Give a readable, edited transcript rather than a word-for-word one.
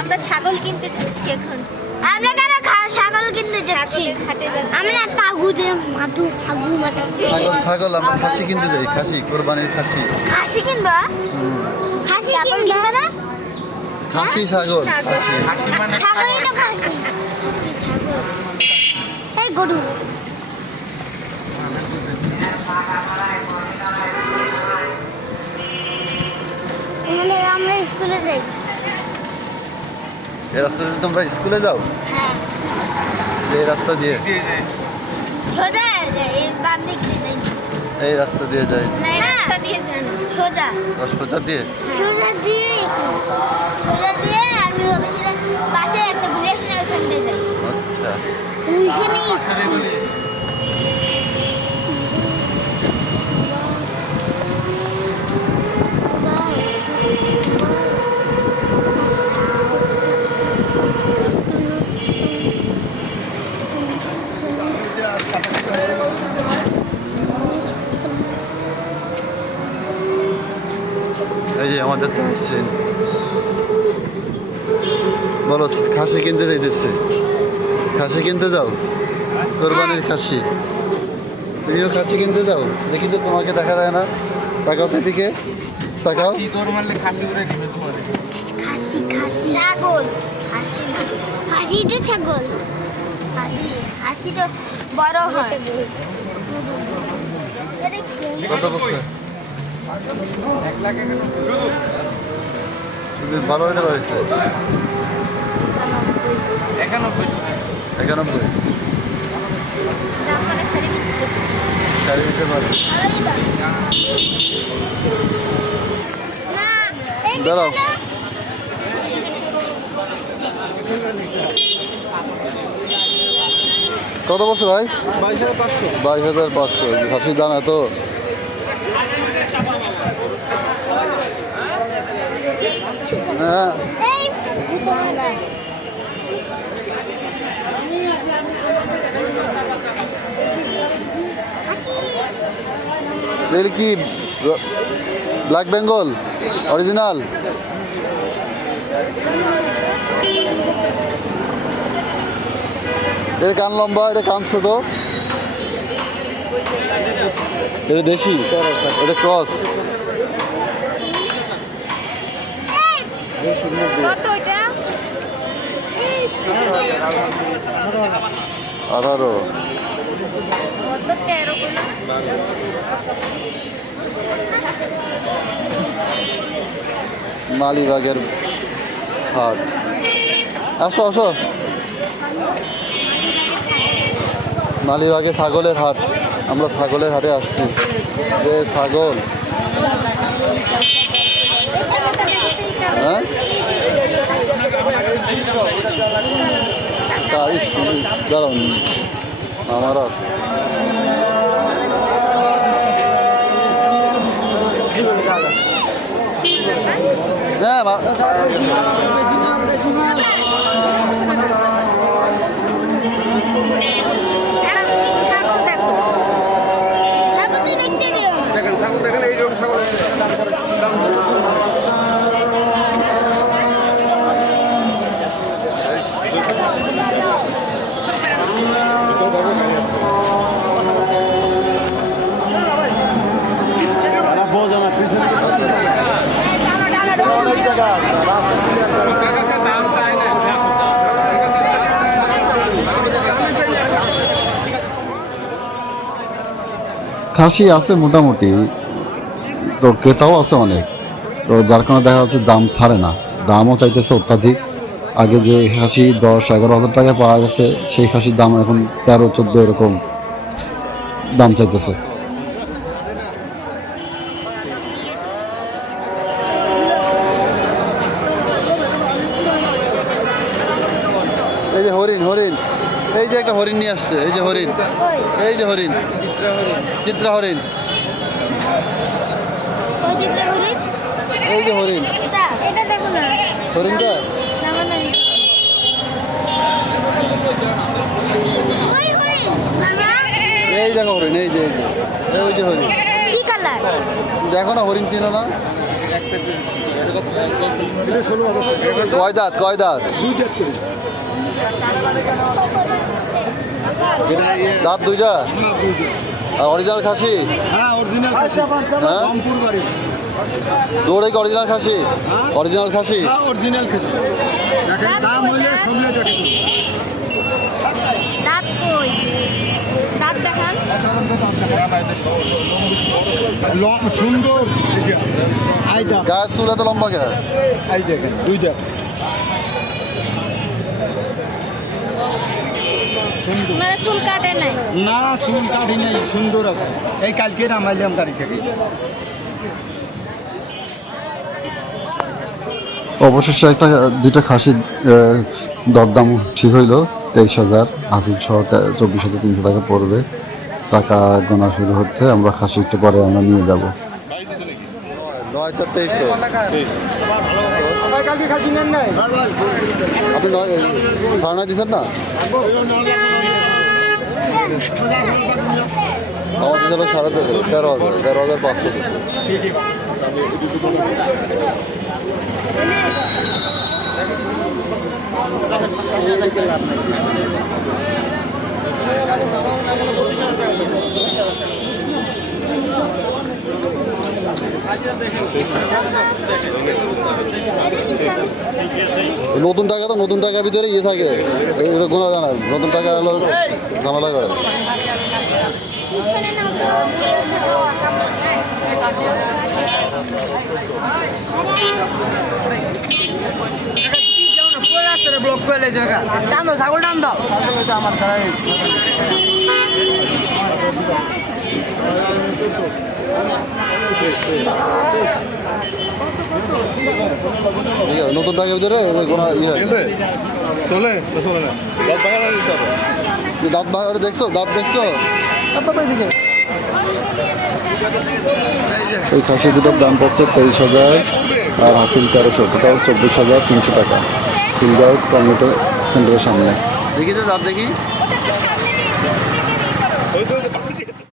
আমরা ছাগল কিনতে যাচ্ছি এখন। আমরা কেন ছাগল কিনতে যাচ্ছি? আমরা ফাগু মাঠে ছাগল আমরা খাসি কিনতে যাই, খাসি কোরবানির খাসি। খাসি কিনবা? খাসি কিনবা না? খাসি ছাগল ছাগলই তো খাসি। এই গরু আমরা স্কুলে যাই। এই রাস্তা দিয়ে তোমরা স্কুলে যাও? হ্যাঁ। এই রাস্তা দিয়ে? সোজা এই বাম দিক দিয়ে। এই রাস্তা দিয়ে যাই? রাস্তা দিয়ে যান। সোজা। সোজা দিয়ে? সোজা দিয়ে আমি ভাবছিলাম পাশে একটা ভিলেজ না, ওখান দিয়ে যাই। আচ্ছা। ওইখানেই স্কুল। এই যে আমাদের তো আসছেন, বলো খাসি কিনতে যাইতেছে। খাসি কিনতে যাও? কোরবানির খাসি। তুমিও খাসি কিনতে যাও? দেখি তো, তোমাকে দেখা যায় না। তাকাও তো এদিকে, তাকাও। খাসি ছাগল। খাসি তো ছাগল। খাসি তো বড় হয়। কত বছর? 12 টাকা হয়েছে। 91। শাড়ি দিতে পারো? দাঁড়াও। কত বছর ভাই? 22,500। খাসির দাম এত? হ্যাঁ। কি ব্ল্যাক বেঙ্গল অরিজিনাল? এটা কান লম্বা, এটা কান ছোট, এটা দেশি, এটা ক্রস। কত এটা? 18। মালিবাগের হাট। আসো আসো, মালিবাগে ছাগলের হাট। আমরা ছাগলের হাটে আসছি। যে ছাগল, হ্যাঁ দাঁড়ান, আমারও আছে। হ্যাঁ খাসি আছে মোটামুটি, তো ক্রেতাও আছে অনেক, তো যার কারণে দেখা যাচ্ছে দাম ছাড়ে না, দামও চাইতেছে অত্যাধিক। আগে যে খাসি 10-11 হাজার টাকা পাওয়া গেছে, সেই খাসির দাম এখন 13-14 এরকম দাম চাইতেছে। এই যে হরিণ, এই যে একটা হরিণ নিয়ে আসছে, এই যে হরিণ, এই যে হরিণ, চিত্রা হরিণ, এই যে হরিণ, হরিণটা এই দেখো হরিণ, এই যে ওই যে হরিণ। কি কালার? দেখো না, হরিণ চিনো না? কয় দাঁত কয় দাঁত? দাঁত দুইটা? আর অরিজিনাল খাসি? হ্যাঁ অরিজিনাল খাসি। হ্যাঁ রামপুর বাড়ি। দৌড়ে কি অরিজিনাল খাসি? অরিজিনাল খাসি? হ্যাঁ অরিজিনাল খাসি। দেখেন দাম হইলে সবলে দেখেন। দাঁত কই? দাঁত দেখান। সুন্দর এটা। আই দাম। গায়ের চুল এত লম্বা কে? আই দেখেন দুই দাম। সুন্দর। মানে চুল কাটে নাই। না চুল কাটি নাই, সুন্দর আছে। এই কালকে নামাইলাম গাড়ি থেকে। অবশেষে দুইটা খাসির দরদাম ঠিক হইলো 23,000 হাসিল সহ 24,300 টাকা পড়বে। টাকা গোনা শুরু হচ্ছে, আমরা খাসি একটু পরে আমরা নিয়ে যাব। 9,2300 কালকে খাসি নেন নাই? আপনি 9 দিচ্ছেন না? আমাদের ছিল 13,500 দিচ্ছে। নতুন টাকা তো নতুন টাকার ভিতরে ইয়ে থাকে, এগুলো গোনা জানা। নতুন টাকা হলো ঝামেলা করে। ব্লক করে জায়গা দাম দাও ছাগল দাম দাও ঠিক আছে, নতুন টাকার ভিতরে গোনা ইয়ে চলে চলে না। তুমি দাঁত ভাঙা দেখছো? দাঁত দেখছো? এই খাসি দুটোর দাম পড়ছে 23,000 আর হাসিল 1300, টোটাল 24,300 টাকা। ফিল্ডার টমেটো সেন্টারের সামনে। দেখি তো দাঁত দেখি। ওটা তো সামনে দিয়ে পিছন থেকে ই করো।